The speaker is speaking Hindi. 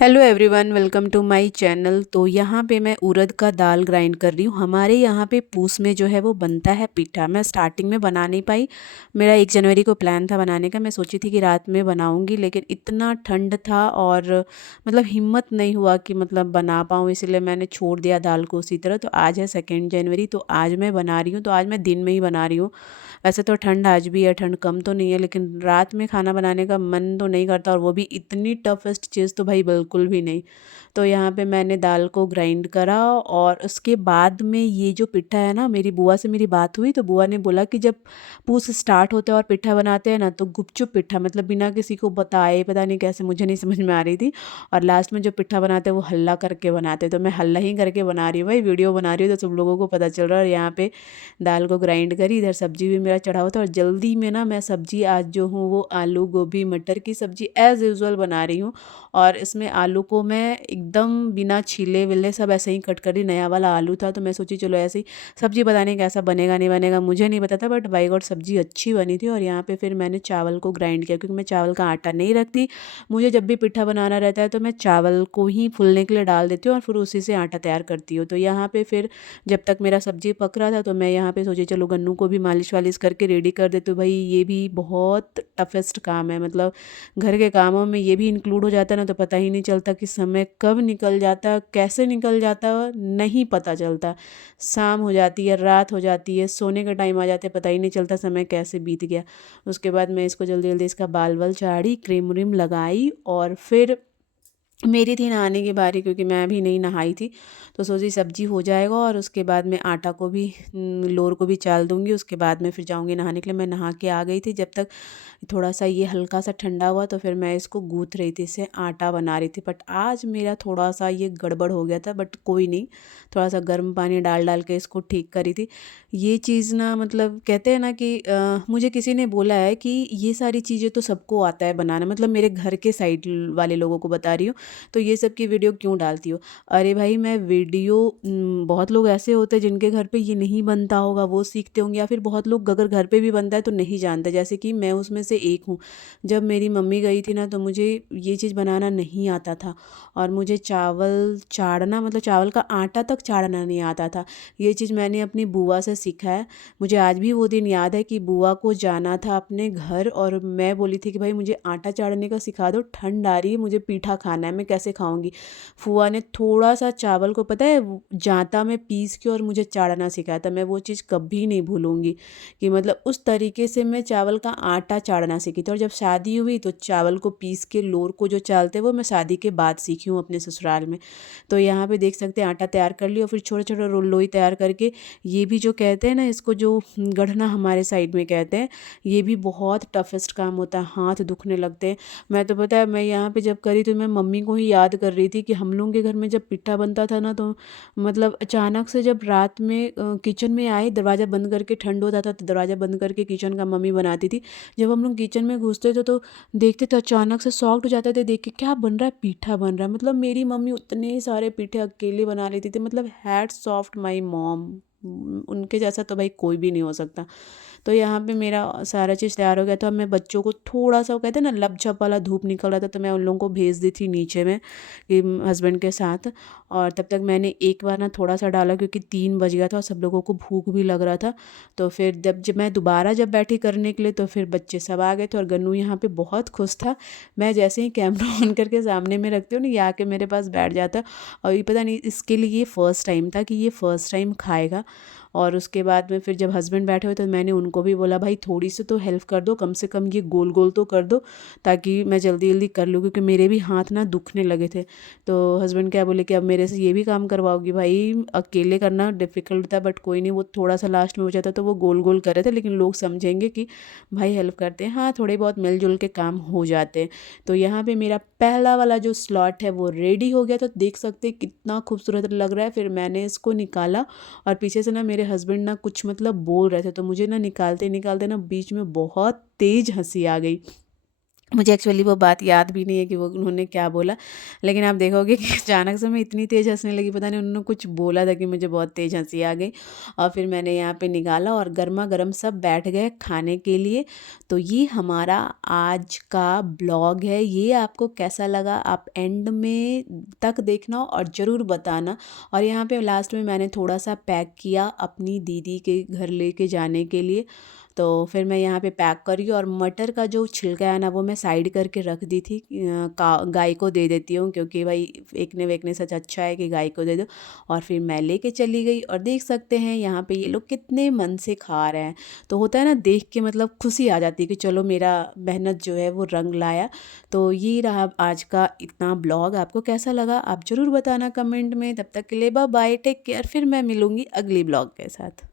Hello everyone, welcome to my channel. तो यहाँ पे मैं उड़द का दाल ग्राइंड कर रही हूँ। हमारे यहाँ पे पूस में जो है वो बनता है पिठा। मैं स्टार्टिंग में बना नहीं पाई। मेरा 1 जनवरी को प्लान था बनाने का। मैं सोची थी कि रात में बनाऊँगी, लेकिन इतना ठंड था और मतलब हिम्मत नहीं हुआ कि मतलब बना पाऊँ, इसलिए मैंने छोड़ दिया दाल को उसी तरह। तो आज है 2 जनवरी, तो आज मैं बना रही हूँ। तो आज मैं दिन में ही बना रही हूँ। वैसे तो ठंड आज भी है, ठंड कम तो नहीं है, लेकिन रात में खाना बनाने का मन तो नहीं करता, और वो भी इतनी टफेस्ट चीज़ तो भाई बिल्कुल भी नहीं। तो यहाँ पे मैंने दाल को ग्राइंड करा, और उसके बाद में ये जो पिट्ठा है ना, मेरी बुआ से मेरी बात हुई तो बुआ ने बोला कि जब पूस स्टार्ट होता है और पिट्ठा बनाते हैं ना, तो गुपचुप पिट्ठा, मतलब बिना किसी को बताए, पता नहीं कैसे, मुझे नहीं समझ में आ रही थी। और लास्ट में जो पिट्ठा बनाते हैं वो हल्ला करके बनाते हैं। तो मैं हल्ला ही करके बना रही हूँ भाई, वीडियो बना रही हूँ तो सब लोगों को पता चल रहा है। और यहाँ पे दाल को ग्राइंड करी, इधर सब्जी भी मेरा चढ़ा हुआ था। और जल्दी में ना मैं सब्जी आज जो हूँ वो आलू गोभी मटर की सब्जी एज़ यूज़ुअल बना रही हूँ। और इसमें आलू को मैं एकदम बिना छीले विले सब ऐसे ही कट करी। नया वाला आलू था तो मैं सोची चलो ऐसे ही सब्जी, पता नहीं कैसा बनेगा नहीं बनेगा, मुझे नहीं पता था, बट बाई गॉड सब्जी अच्छी बनी थी। और यहाँ पे फिर मैंने चावल को ग्राइंड किया, क्योंकि मैं चावल का आटा नहीं रखती। मुझे जब भी पिट्ठा बनाना रहता है तो मैं चावल को ही फूलने के लिए डाल देती हूँ और फिर उसी से आटा तैयार करती हूँ। तो यहाँ पे फिर जब तक मेरा सब्जी पक रहा था तो मैं यहाँ पे सोची चलो गन्नू को भी मालिश वालिश करके रेडी कर देती हूँ। भाई ये भी बहुत टफेस्ट काम है, मतलब घर के कामों में ये भी इंक्लूड हो जाता है ना, तो पता ही नहीं चलता कि समय कब निकल जाता, कैसे निकल जाता, नहीं पता चलता। शाम हो जाती है, रात हो जाती है, सोने का टाइम आ जाता है, पता ही नहीं चलता समय कैसे बीत गया। उसके बाद मैं इसको जल्दी जल्दी इसका बाल वाल झाड़ी, क्रीम व्रीम लगाई, और फिर मेरी थी नहाने की बारी, क्योंकि मैं भी नहीं नहाई थी। तो सोची सब्जी हो जाएगा और उसके बाद मैं आटा को भी लोर को भी चाल दूंगी, उसके बाद मैं फिर जाऊंगी नहाने के लिए। मैं नहा के आ गई थी, जब तक थोड़ा सा ये हल्का सा ठंडा हुआ तो फिर मैं इसको गूँथ रही थी, इससे आटा बना रही थी। बट आज मेरा थोड़ा सा ये गड़बड़ हो गया था, बट कोई नहीं, थोड़ा सा गर्म पानी डाल डाल के इसको ठीक करी थी। ये चीज़ ना, मतलब कहते हैं ना कि मुझे किसी ने बोला है कि ये सारी चीज़ें तो सबको आता है बनाना, मतलब मेरे घर के साइड वाले लोगों को बता रही हूँ। तो ये सब की वीडियो क्यों डालती हो? अरे भाई मैं वीडियो, बहुत लोग ऐसे होते हैं जिनके घर पे ये नहीं बनता होगा, वो सीखते होंगे, या फिर बहुत लोग अगर घर पे भी बनता है तो नहीं जानते, जैसे कि मैं उसमें से एक हूँ। जब मेरी मम्मी गई थी ना तो मुझे ये चीज़ बनाना नहीं आता था, और मुझे चावल चाड़ना, मतलब चावल का आटा तक चाड़ना नहीं आता था। ये चीज़ मैंने अपनी बुआ से सीखा है। मुझे आज भी वो दिन याद है कि बुआ को जाना था अपने घर, और मैं बोली थी कि भाई मुझे आटा चाड़ने का सिखा दो, ठंड आ रही है, मुझे पीठा खाना है, मैं कैसे खाऊंगी। फुआ ने थोड़ा सा चावल को, पता है, जांता में पीस के और मुझे चाड़ना सिखाया था। मैं वो चीज़ कभी नहीं भूलूंगी, कि मतलब उस तरीके से मैं चावल का आटा चाड़ना सीखी थी। और जब शादी हुई तो चावल को पीस के लोर को जो चालते, वो मैं शादी के बाद सीखी हूँ अपने ससुराल में। तो यहाँ पे देख सकते हैं आटा तैयार कर लिया, और फिर छोटे छोटे लोई तैयार करके, ये भी जो कहते हैं ना, इसको जो गढ़ना हमारे साइड में कहते हैं, ये भी बहुत टफेस्ट काम होता है, हाथ दुखने लगते हैं। मैं तो पता है, मैं यहाँ पे जब करी तो मैं मम्मी को ही याद कर रही थी कि हम लोगों के घर में जब पिट्ठा बनता था ना, तो मतलब अचानक से जब रात में किचन में आए, दरवाज़ा बंद करके, ठंड होता था तो दरवाज़ा बंद करके किचन का मम्मी बनाती थी। जब हम लोग किचन में घुसते थे तो देखते थे, अचानक से शॉक्ड हो जाते थे देख के, क्या बन रहा है, पीठा बन रहा है। मतलब मेरी मम्मी उतने सारे पीठे अकेले बना लेती थी, मतलब हैट्स ऑफ माई मॉम। उनके जैसा तो भाई कोई भी नहीं हो सकता। तो यहाँ पे मेरा सारा चीज़ तैयार हो गया था। अब मैं बच्चों को थोड़ा सा, वो कहते हैं ना, लपझप वाला धूप निकल रहा था, तो मैं उन लोगों को भेज दी थी नीचे में, कि हस्बैंड के साथ। और तब तक मैंने एक बार ना थोड़ा सा डाला, क्योंकि 3 बज गया था और सब लोगों को भूख भी लग रहा था। तो फिर जब मैं दोबारा जब बैठी करने के लिए, तो फिर बच्चे सब आ गए थे, और गन्नू यहाँ पे बहुत खुश था। मैं जैसे ही कैमरा ऑन करके सामने में रखती हूँ ना, ये आके मेरे पास बैठ जाता। और ये पता नहीं इसके लिए ये फ़र्स्ट टाइम था कि ये फ़र्स्ट टाइम खाएगा। और उसके बाद में फिर जब हस्बैंड बैठे हुए तो मैंने उनको भी बोला, भाई थोड़ी सी तो हेल्प कर दो, कम से कम ये गोल गोल तो कर दो, ताकि मैं जल्दी जल्दी कर लूँ, क्योंकि मेरे भी हाथ ना दुखने लगे थे। तो हस्बैंड क्या बोले कि अब मेरे से ये भी काम करवाओगी? भाई अकेले करना डिफ़िकल्ट था, बट कोई नहीं, वो थोड़ा सा लास्ट में हो जाता तो वो गोल गोल कर रहे थे, लेकिन लोग समझेंगे कि भाई हेल्प करते हैं। हाँ, थोड़े बहुत मिलजुल के काम हो जाते हैं। तो यहाँ पे मेरा पहला वाला जो स्लॉट है वो रेडी हो गया। तो देख सकते हैं कितना खूबसूरत लग रहा है। फिर मैंने इसको निकाला, और पीछे से ना मेरे हस्बैंड ना कुछ मतलब बोल रहे थे, तो मुझे ना निकालते निकालते ना बीच में बहुत तेज हंसी आ गई। मुझे एक्चुअली वो बात याद भी नहीं है कि वो उन्होंने क्या बोला, लेकिन आप देखोगे कि अचानक से मैं इतनी तेज़ हँसने लगी, पता नहीं उन्होंने कुछ बोला था कि मुझे बहुत तेज़ हँसी आ गई। और फिर मैंने यहाँ पे निकाला और गरमा-गरम सब बैठ गए खाने के लिए। तो ये हमारा आज का ब्लॉग है, ये आपको कैसा लगा आप एंड में तक देखना और ज़रूर बताना। और यहाँ पे लास्ट में मैंने थोड़ा-सा पैक किया अपनी दीदी के घर लेके जाने के लिए। तो फिर मैं यहाँ पे पैक करी और मटर का जो छिलका है ना वो मैं साइड करके रख दी थी, गाय को दे देती हूँ, क्योंकि भाई फेंकने वेकने से अच्छा है कि गाय को दे दो। और फिर मैं लेके चली गई और देख सकते हैं यहाँ पे ये लोग कितने मन से खा रहे हैं। तो होता है ना देख के मतलब खुशी आ जाती है कि चलो मेरा मेहनत जो है वो रंग लाया। तो ये रहा आज का इतना ब्लॉग, आपको कैसा लगा आप ज़रूर बताना कमेंट में। तब तक के लिए बाय बाय, टेक केयर, फिर मैं मिलूँगी अगली ब्लॉग के साथ।